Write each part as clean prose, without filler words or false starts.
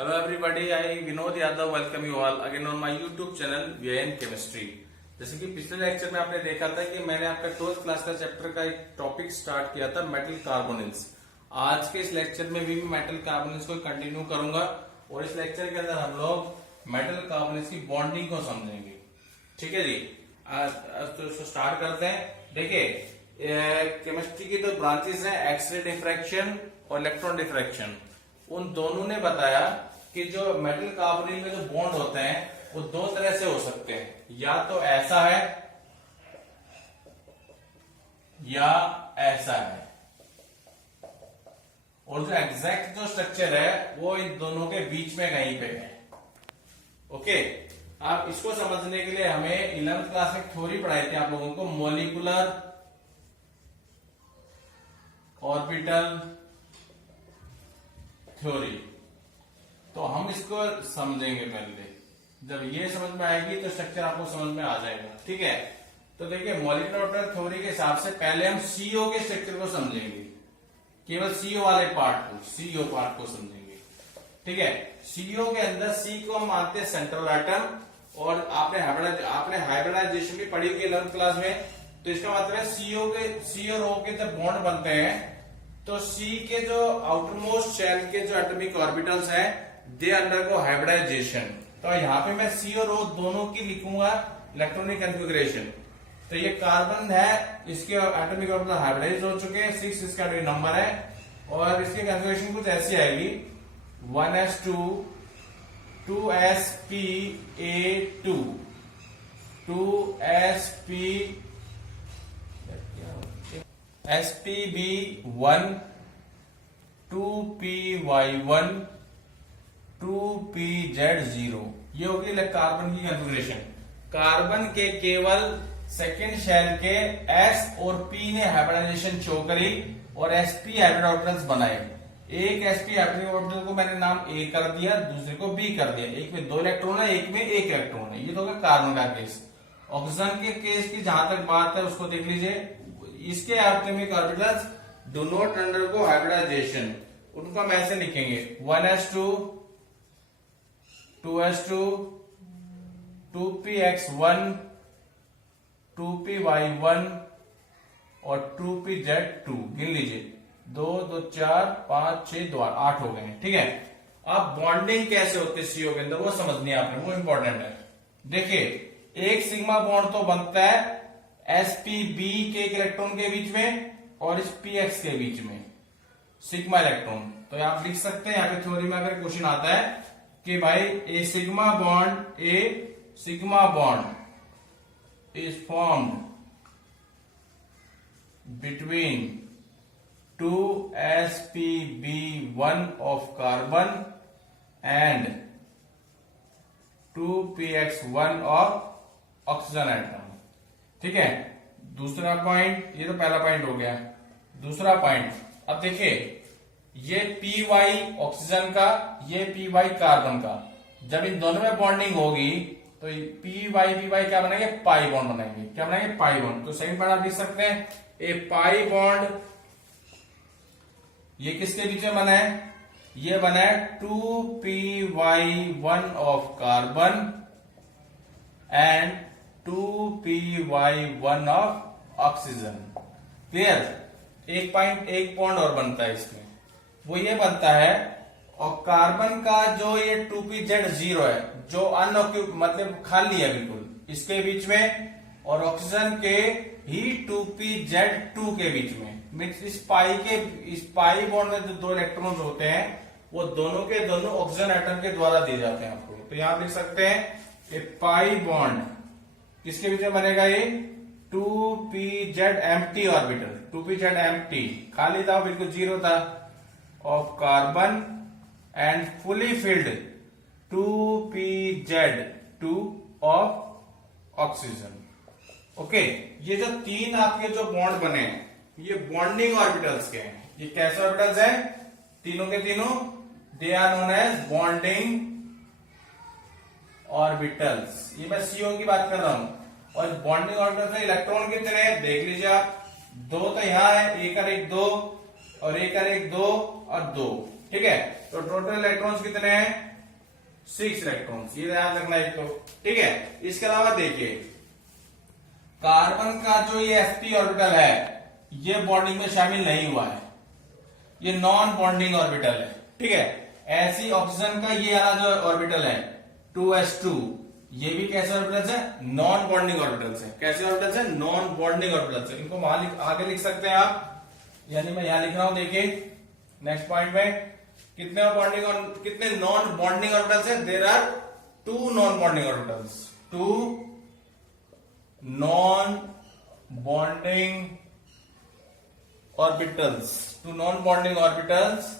Hello everybody, I Vinod Yadav welcome you all again on my YouTube channel VN Chemistry। जैसे कि पिछले lecture में आपने देखा था कि मैंने आपका 12th क्लास का चैप्टर का एक टॉपिक स्टार्ट किया था मेटल कार्बोनिल्स। आज के इस लेक्चर में भी मेटल कार्बोनिल्स को कंटिन्यू करूंगा और इस लेक्चर के अंदर हम लोग मेटल कार्बोनिल्स की बॉन्डिंग को समझेंगे। ठीक है जी, तो स्टार्ट करते हैं। देखिए, केमिस्ट्री की दो ब्रांचेस हैं, एक्सरे डिफ्रैक्शन और इलेक्ट्रॉन डिफ्रैक्शन। उन दोनों ने बताया कि जो मेटल कार्बोनिल में जो बॉन्ड होते हैं वो दो तरह से हो सकते हैं, या तो ऐसा है या ऐसा है, और जो एग्जैक्ट जो स्ट्रक्चर है वो इन दोनों के बीच में कहीं पे है। ओके, आप इसको समझने के लिए हमें 11th क्लास में थ्योरी पढ़ाई थी आप लोगों को, मॉलिक्यूलर ऑर्बिटल थ्योरी। तो हम इसको समझेंगे पहले, जब ये समझ में आएगी तो स्ट्रक्चर आपको समझ में आ जाएगा। ठीक है, तो देखिए मॉलिक्यूलर ऑर्बिटल थ्योरी के हिसाब से पहले हम सीओ के स्ट्रक्चर को समझेंगे, केवल सीओ वाले पार्ट को, सीओ पार्ट को समझेंगे। ठीक है, सीओ के अंदर सी को हम मानते हैं सेंट्रल एटम, और आपने हाइब्रिडाइजेशन भी पढ़ी हुई 11th क्लास में। तो इसका मतलब है सी और ओ के जब बॉन्ड बनते हैं तो सी के जो आउटरमोस्ट शेल के जो एटॉमिक ऑर्बिटल्स हैं दे अंडरगो हाइब्रिडाइजेशन। तो यहाँ पे मैं सी और ओ दोनों की लिखूंगा इलेक्ट्रॉनिक कॉन्फ़िगरेशन। तो ये कार्बन है, इसके एटॉमिक ऑर्बिटल हाइब्रिडाइज हो चुके हैं, 6 इसका नंबर है, और इसकी कॉन्फ़िगरेशन कुछ ऐसी आएगी 1s2 2spa2 2sp SPB1 2py1 2pz0। ये होगी कार्बन की कॉन्फ़िगरेशन। कार्बन के केवल सेकेंड शेल के S और P ने हाइब्रिडाइजेशन शो करी और sp हाइब्रिड ऑर्बिटल्स बनाए। एक sp हाइब्रिड ऑर्बिटल को मैंने नाम A कर दिया, दूसरे को B कर दिया। एक में 2 इलेक्ट्रॉन है, एक में 1 इलेक्ट्रॉन है। ये तो होगा कार्बन का केस। ऑक्सीजन के केस की जहां तक बात है उसको देख लीजिए। इसके atomic orbitals do not undergo hybridisation, उनको हम ऐसे लिखेंगे 1s2 2s2 2px1 2py1 और 2pz2। गिन लीजिए, 2 2 4 5 6 2 8 हो गए हैं। ठीक है, अब बॉन्डिंग कैसे होती है सीओ के अंदर वो समझनी है आपने, वो इंपॉर्टेंट है। देखिए, एक सिग्मा बॉन्ड तो बनता है sp_b के एक इलेक्ट्रॉन के बीच में और इस px के बीच में, सिग्मा इलेक्ट्रॉन। तो आप लिख सकते हैं यहाँ पे थ्योरी में अगर क्वेश्चन आता है कि भाई A sigma bond is formed between 2sp_b1 of carbon and 2px1 of oxygen atom. ठीक है, दूसरा पॉइंट, ये तो पहला पॉइंट हो गया। दूसरा पॉइंट, अब देखिए ये पी वाई ऑक्सीजन का, ये पी वाई कार्बन का, जब इन दोनों में बॉन्डिंग होगी तो पी वाई क्या बनाएंगे, पाई बॉन्ड बनाएंगे। क्या बनाएंगे, पाई बॉन्ड। तो सेकंड पॉइंट आप लिख सकते हैं ए पाई बॉन्ड, ये किसके बीच में बना है, ये बना है 2py1 of carbon and 2py1 of oxygen. Clear. एक बॉन्ड और बनता है इसमें, वो ये बनता है, और कार्बन का जो ये 2pz0 है जो अनऑक्यूप मतलब खाली है बिल्कुल, इसके बीच में, और ऑक्सीजन के ही 2pz2 के बीच में। इस पाई बॉन्ड में जो 2 इलेक्ट्रॉन्स होते हैं वो दोनों के दोनों ऑक्सीजन एटम के द्वारा दिए जाते हैं आपको। तो यहां लिख सकते हैं ए पाई बॉन्ड किसके बीच में बनेगा, ये 2pz empty orbital, 2pz empty खाली था, बिल्कुल 0 था, of carbon and fully filled 2pz2 of oxygen. Okay, ये जो 3 आपके जो बॉन्ड बने हैं ये बॉन्डिंग ऑर्बिटल्स के हैं। ये कैसे ऑर्बिटल्स हैं, तीनों के तीनों, they are known as bonding orbitals. ये मैं सीओ की बात कर रहा हूं, और बॉन्डिंग ऑर्बिटल्स में इलेक्ट्रॉन कितने हैं देख लीजिए आप, 2 तो यहां है, 1 और 1 2, और 1 और 1 2 और 2। ठीक है। तो टोटल इलेक्ट्रॉन्स कितने हैं? 6 इलेक्ट्रॉन्स, ये याद रखना एक तो, ठीक है। इसके अलावा देखिए कार्बन का जो ये sp ऑर्बिटल है ये बॉन्डिंग में शामिल नहीं हुआ है, ये नॉन बॉन्डिंग ऑर्बिटल है, ठीक है। ऐसी ऑक्सीजन का ये वाला जो ऑर्बिटल है 2s2, ये भी कैसे ऑर्बिटल्स है? नॉन बॉन्डिंग ऑर्बिटल्स है। कैसे ऑर्बिटल्स है? नॉन बॉन्डिंग ऑर्बिटल्स है। इनको आगे लिख सकते हैं आप, यानी मैं यहां लिख रहा हूं, देखिए नेक्स्ट पॉइंट में कितने बॉन्डिंग और कितने नॉन बॉन्डिंग ऑर्बिटल्स है? There are 2 non bonding orbitals, 2 non bonding orbitals, 2 non bonding orbitals,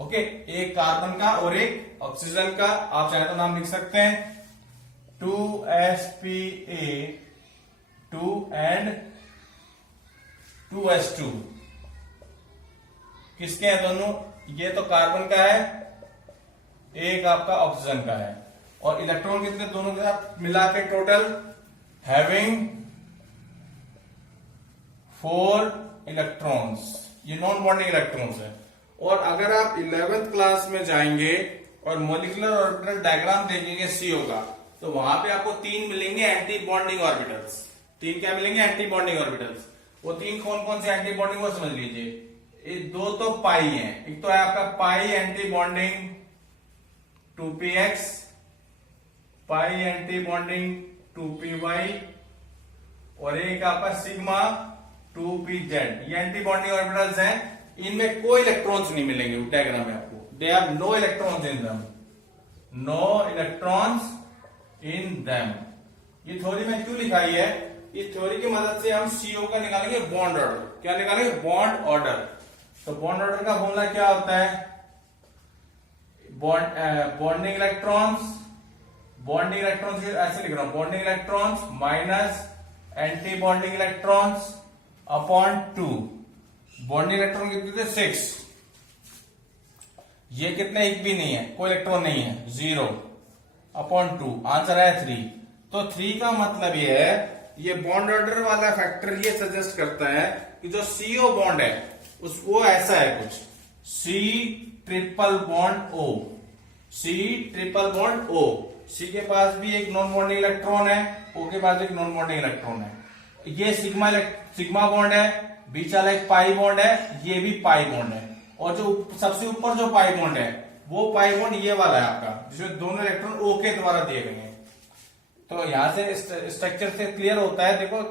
okay. एक कार्बन का और एक ऑक्सीजन का, आप चाहे तो नाम लिख सकते हैं 2spa 2 एंड 2s2, किसके हैं दोनों? ये तो कार्बन का है, एक आपका ऑक्सीजन का है, और इलेक्ट्रॉन कितने दोनों के साथ मिला के टोटल हैविंग 4 इलेक्ट्रॉन्स, ये नॉन बॉन्डिंग इलेक्ट्रॉन्स है। और अगर आप 11th क्लास में जाएंगे और मॉलिक्यूलर ऑर्बिटल डायग्राम देखेंगे CO का, तो वहां पे आपको 3 मिलेंगे एंटी बॉन्डिंग ऑर्बिटल्स। 3 क्या मिलेंगे? Anti bonding orbitals. वो 3 कौन कौन से एंटी बॉन्डिंग वो समझ लीजिए। ये 2 तो पाई है, एक तो है आपका पाई एंटी बॉन्डिंग 2px, पाई एंटी बॉन्डिंग 2py, और एक आपका सिग्मा 2pz। ये एंटी बॉन्डिंग ऑर्बिटल्स हैं, इनमें कोई इलेक्ट्रॉन्स नहीं मिलेंगे डायग्राम में आपको। They have no electrons in them, no electrons in them. ये थ्योरी में क्यों लिखाई है? इस थ्योरी की मदद से हम CO का निकालेंगे बॉन्ड ऑर्डर। क्या निकालेंगे? Bond order. तो बॉन्ड ऑर्डर का फॉर्मूला क्या होता है? बॉन्डिंग इलेक्ट्रॉन्स, बॉन्डिंग इलेक्ट्रॉन्स ऐसे लिख रहा हूं, bonding electrons minus anti bonding electrons upon 2। Bonding electron कितने थे? 6। ये कितने? एक भी नहीं है, कोई इलेक्ट्रॉन नहीं है, 0 अपॉन 2, आंसर है 3। तो 3 का मतलब ये है, ये बॉन्ड ऑर्डर वाला फैक्टर ये सजेस्ट करता है कि जो CO बॉन्ड है वो ऐसा है कुछ, C triple bond O, C triple bond O। C के पास भी एक नॉन बॉन्डिंग इलेक्ट्रॉन है, O के पास एक नॉन बॉन्डिंग इलेक्ट्रॉन है। ये सिग्मा बॉन्ड है, बीच वाला एक पाई बॉन्ड है, ये भी पाई बॉन्ड है, और जो सबसे ऊपर जो पाई बॉन्ड है वो पाई बॉन्ड ये वाला है आपका, जिसमें दोनों इलेक्ट्रॉन O के द्वारा दिए गए हैं। तो यहां से स्ट्रक्चर से क्लियर होता है, देखो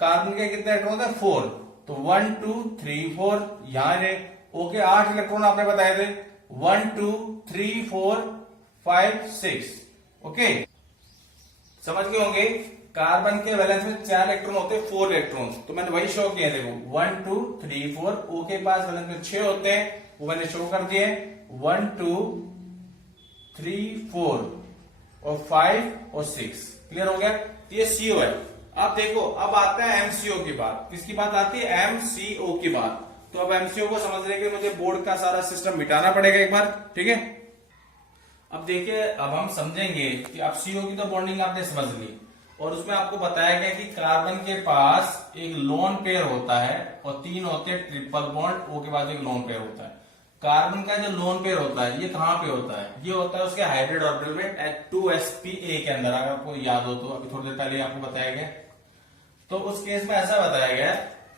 कार्बन के कितने इलेक्ट्रॉन है? 4। तो 1 2 3 4, यहां O के 8 इलेक्ट्रॉन आपने बताए थे, 1 2 3 4 5 6, ओके। समझ गए होंगे कार्बन के वैलेंस में 4 इलेक्ट्रॉन होते हैं, 4 इलेक्ट्रॉन। तो मैंने वही शो किया, देखो 1 2 3 4। O के पास वैलेंस में 6 होते हैं, वो मैंने शो कर दिए, 1 2 3 4 और 5 और 6। क्लियर हो गया? ये CO है। अब देखो, अब आता है MCO की बात। किसकी बात आती है? MCO की बात। तो अब MCO को समझने के लिए मुझे बोर्ड का सारा सिस्टम मिटाना पड़ेगा एक बार, ठीक है। अब देखिए, अब हम समझेंगे कि अब CO की तो बॉन्डिंग आपने समझ ली, और उसमें आपको बताया गया कि कार्बन के पास एक लोन पेयर होता है और 3 होते हैं ट्रिपल बॉन्ड, O के पास एक लोन पेयर होता है। कार्बन का जो लोन पेयर होता है ये कहां पे होता है? ये होता है उसके हाइब्रिड ऑर्बिटल में 2spa के अंदर, अगर आपको याद हो तो। अभी थोड़ी देर पहले आपको बताया गया। तो उस केस में ऐसा बताया गया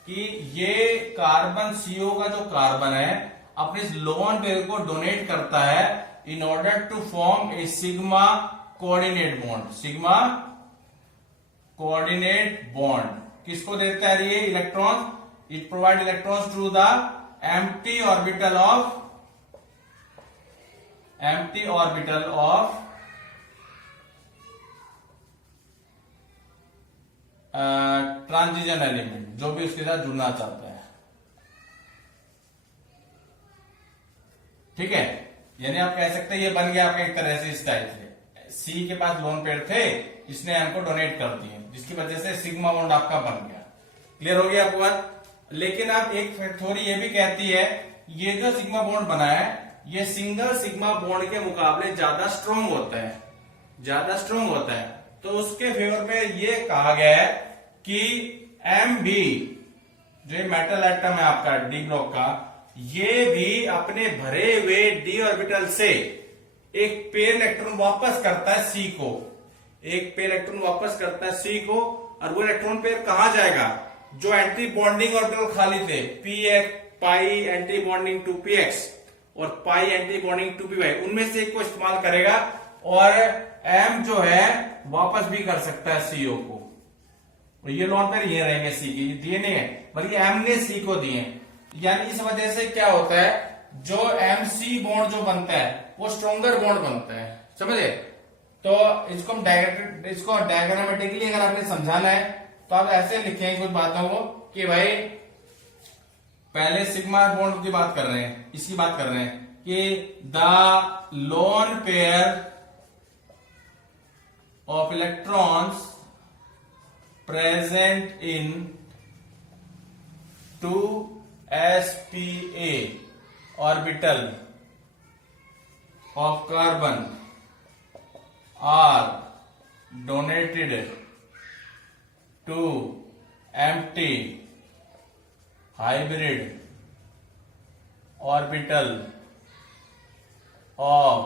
कि ये कार्बन CO का जो कार्बन है अपने इस लोन पेयर को डोनेट करता है in order to form a sigma coordinate bond. Sigma coordinate bond किसको देता है? ये electron, it provide electrons to the empty orbital of transition element, जो भी उसके साथ जुड़ना चाहता है, ठीक है। यानी आप कह सकते हैं ये बन गया आपका एक तरह से इस टाइप से। सी के पास लोन पेयर थे, इसने हमको डोनेट कर दिए, जिसकी वजह से सिग्मा बॉन्ड आपका बन गया। क्लियर हो गया आपको बात? लेकिन आप एक थ्योरी ये भी कहती है ये जो सिग्मा बॉन्ड बना है ये सिंगल सिग्मा बॉन्ड के मुकाबले ज्यादा स्ट्रॉन्ग होता है, ज्यादा स्ट्रॉन्ग होता है। तो उसके फेवर में ये कहा गया है कि Mb जो मेटल एटम है आपका डी ब्लॉक का, ये भी अपने भरे हुए डी ऑर्बिटल से एक पेयर इलेक्ट्रॉन वापस करता है सी को, एक पेयर इलेक्ट्रॉन वापस करता है सी को, और वो इलेक्ट्रॉन पेयर कहां जाएगा, जो एंटी बॉन्डिंग ऑर्बिटल खाली थे, P pi anti bonding two P X और pi anti bonding two P Y, उनमें से एक को इस्तेमाल करेगा, और एम जो है वापस भी कर सकता है सीओ को। और ये लोन पेयर ये रहेंगे सी के, दिए नहीं है बल्कि एम ने सी को दिए। यानी इस वजह से क्या होता है, जो एम सी बॉन्ड जो बनता है वो स्ट्रॉन्गर बॉन्ड बनता है, समझे। तो इसको हम इसको डायग्रामेटिकली अगर आपने समझाना है तो आप ऐसे लिखेंगे कुछ बातों को कि भाई पहले सिग्मा बॉन्ड की बात कर रहे हैं, इसकी बात कर रहे हैं कि the lone pair of electrons present in 2spa orbital of carbon are donated to empty hybrid orbital of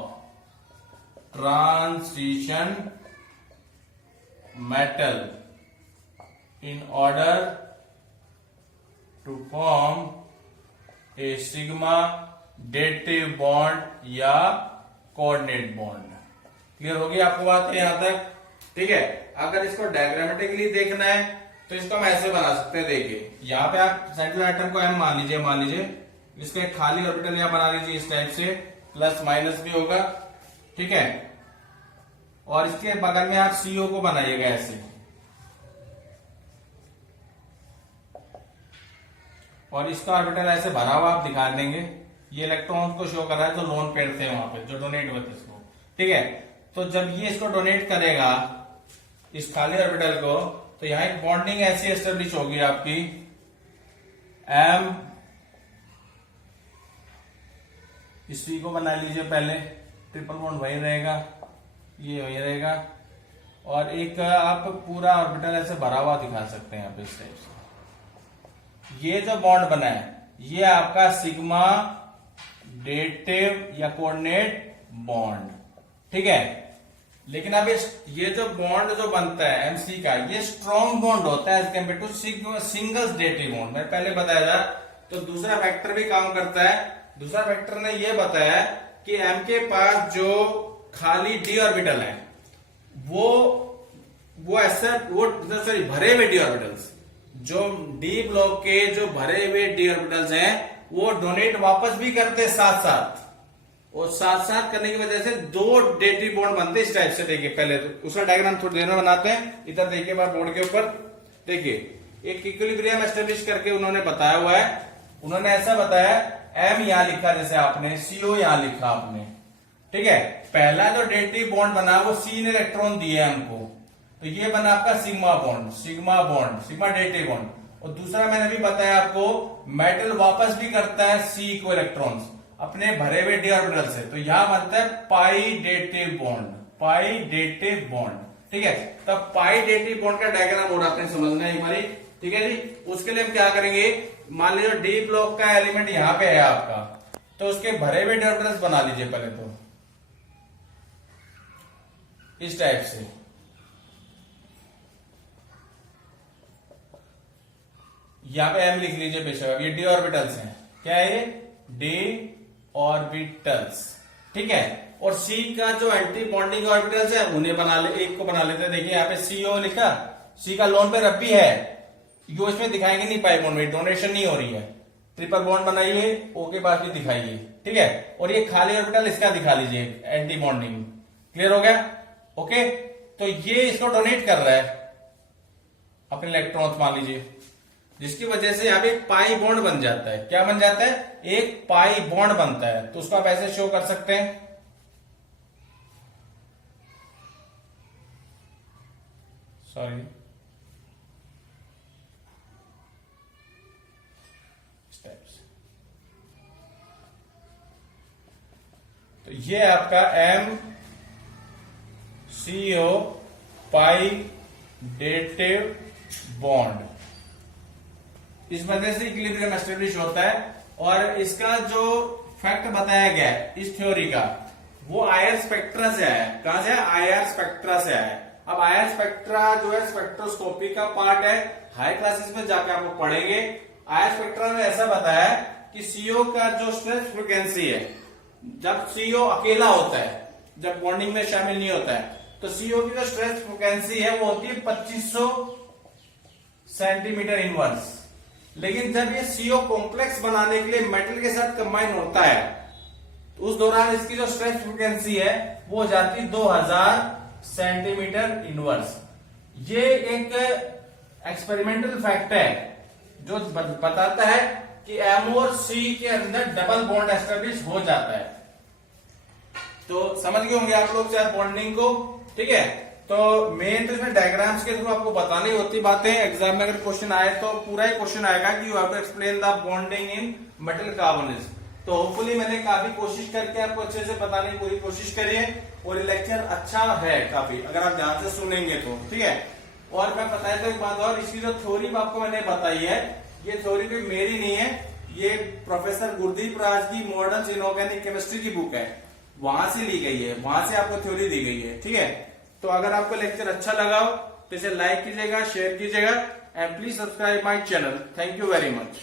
transition metal in order to form a sigma dative bond या कोऑर्डिनेट बॉन्ड। क्लियर होगी आपको बात यहां तक, ठीक है। अगर इसको डायग्रामेटिकली देखना है तो इसको हम ऐसे बना सकते हैं, देखिए यहाँ पे आप सेंट्रल एटम को एम मान लीजिए, इसका एक खाली ऑर्बिटल यहाँ बना लीजिए इस टाइप से, प्लस माइनस भी होगा, ठीक है। और इसके बगल में आप सीओ को बनाइएगा ऐसे, और इसका ऑर्बिटल ऐसे भरा हुआ आप दिखा देंगे। ये इलेक्ट्रॉन को शो कर रहा है जो लोन पेयर थे वहां पे, जो डोनेट हुए थे इसको, ठीक है। तो जब ये इसको डोनेट करेगा इस खाली ऑर्बिटल को, तो यहां एक बॉन्डिंग ऐसी एस्टेब्लिश होगी आपकी, एम इसी को बना लीजिए पहले, ट्रिपल बॉन्ड वही रहेगा, ये वही रहेगा, और एक आप पूरा ऑर्बिटल ऐसे भरा हुआ दिखा सकते हैं यहाँ पे इस टाइप से। ये जो बॉन्ड बना है ये आपका सिग्मा डेटिव या कोऑर्डिनेट बॉन्ड, ठीक है। लेकिन अब ये जो बॉन्ड जो बनता है एमसी का, ये स्ट्रॉन्ग बॉन्ड होता है as compare to single dative bond. मैंने पहले बताया था। तो दूसरा फैक्टर भी काम करता है। दूसरा फैक्टर ने ये बताया कि एम के पास जो खाली डी ऑर्बिटल है वो ऐसा सॉरी भरे हुए डी ऑर्बिटल्स, जो डी ब्लॉक के जो भरे हुए डी ऑर्बिटल्स हैं वो डोनेट वापस भी करते साथ साथ, और साथ साथ करने की वजह से दो डेटिव बॉन्ड बनते इस टाइप से। देखिए पहले तो उसका डायग्राम थोड़ी देर में बनाते हैं। इधर देखिए बार बोर्ड के ऊपर देखिए एक इक्विलिब्रियम एस्टेब्लिश करके उन्होंने बताया हुआ है। उन्होंने ऐसा बताया, एम यहां लिखा जैसे आपने, सीओ यहां लिखा आपने, ठीक है। पहला जो डेटिव बॉन्ड बना वो सी ने इलेक्ट्रॉन दिए हमको, तो ये बना आपका sigma bond, sigma dative bond. और दूसरा मैंने भी बताया आपको, मेटल वापस भी करता है सी को इलेक्ट्रॉन्स अपने भरे हुए डी ऑर्बिटल से, तो यहां बनता है पाई डेटिव बॉन्ड, ठीक है। तब पाई डेटिव बॉन्ड का डायग्राम हो रहा है, समझना एक बारी, ठीक है जी। उसके लिए हम क्या करेंगे, मान लीजिए डी ब्लॉक का एलिमेंट यहां पे है आपका, तो उसके भरे हुए डी ऑर्बिटल्स बना लीजिए पहले तो इस टाइप से। यहां पे एम लिख लीजिए बेशक, ये डी ऑर्बिटल्स हैं। क्या है ये? डी ऑर्बिटल्स, ठीक है। और सी का जो एंटी बॉन्डिंग ऑर्बिटल्स है उन्हें बना ले, एक को बना लेते हैं। देखिए यहाँ पे सीओ लिखा, सी का लोन पे रबी है, यो इसमें दिखाएंगे नहीं, पाई बॉन्ड में डोनेशन नहीं हो रही है। ट्रिपल बॉन्ड बनाइए, ओ के पास भी दिखाइए, ठीक है। और ये खाली ऑर्बिटल इसका दिखा लीजिए एंटी बॉन्डिंग। क्लियर हो गया? ओके। तो ये इसको डोनेट कर रहा है अपने इलेक्ट्रॉन्स मान लीजिए, जिसकी वजह से यहां पे एक पाई बॉन्ड बन जाता है। क्या बन जाता है? एक पाई बॉन्ड बनता है। तो उसको आप ऐसे शो कर सकते हैं, सॉरी स्टेप्स। तो ये आपका एम सीओ पाई डेटिव बॉन्ड, इस वजह से इक्विलिब्रियम एस्टेब्लिश होता है। और इसका जो फैक्ट बताया गया है इस थ्योरी का, वो आईआर स्पेक्ट्रा से आया है। कहां से? आईआर स्पेक्ट्रा से आया है। अब आईआर स्पेक्ट्रा जो है स्पेक्ट्रोस्कोपी का पार्ट है, हाई क्लासेस में जाके आपको पढ़ेंगे। आईआर स्पेक्ट्रा में ऐसा बताया है कि सीओ का जो स्ट्रेस फ्रिक्वेंसी है, जब सीओ अकेला होता है, जब बॉन्डिंग में शामिल नहीं होता है, तो सीओ की जो स्ट्रेस फ्रिक्वेंसी है वो होती है 2500 सेंटीमीटर इनवर्स। लेकिन जब ये सीओ कॉम्प्लेक्स बनाने के लिए मेटल के साथ कंबाइन होता है, तो उस दौरान इसकी जो स्ट्रेस फ्रिक्वेंसी है वो हो जाती है 2000 सेंटीमीटर इनवर्स। ये एक एक्सपेरिमेंटल फैक्ट है जो बताता है कि एम और सी के अंदर डबल बॉन्ड एस्टेब्लिश हो जाता है। तो समझ गए होंगे आप लोग चाहे बॉन्डिंग को, ठीक है। तो मेन तो इसमें डायग्राम्स के थ्रू आपको बतानी होती बातें। एग्जाम में अगर क्वेश्चन आए तो पूरा ही क्वेश्चन आएगा कि you have to explain the bonding in metal carbonates. तो होपफुली मैंने काफी कोशिश करके आपको अच्छे से बताने की पूरी कोशिश करी है, और ये लेक्चर अच्छा है काफी, अगर आप ध्यान से सुनेंगे तो, ठीक है। और मैं बताया तो एक बात और, इसकी जो थ्योरी आपको मैंने बताई है, ये थ्योरी भी मेरी नहीं है, ये प्रोफेसर गुरदीप राज की मॉडर्न इनऑर्गेनिक केमिस्ट्री की बुक है, वहां से ली गई है, वहां से आपको थ्योरी दी गई है, ठीक है। तो अगर आपको लेक्चर अच्छा लगा हो तो इसे लाइक कीजिएगा, शेयर कीजिएगा, and please subscribe my channel. Thank you very much.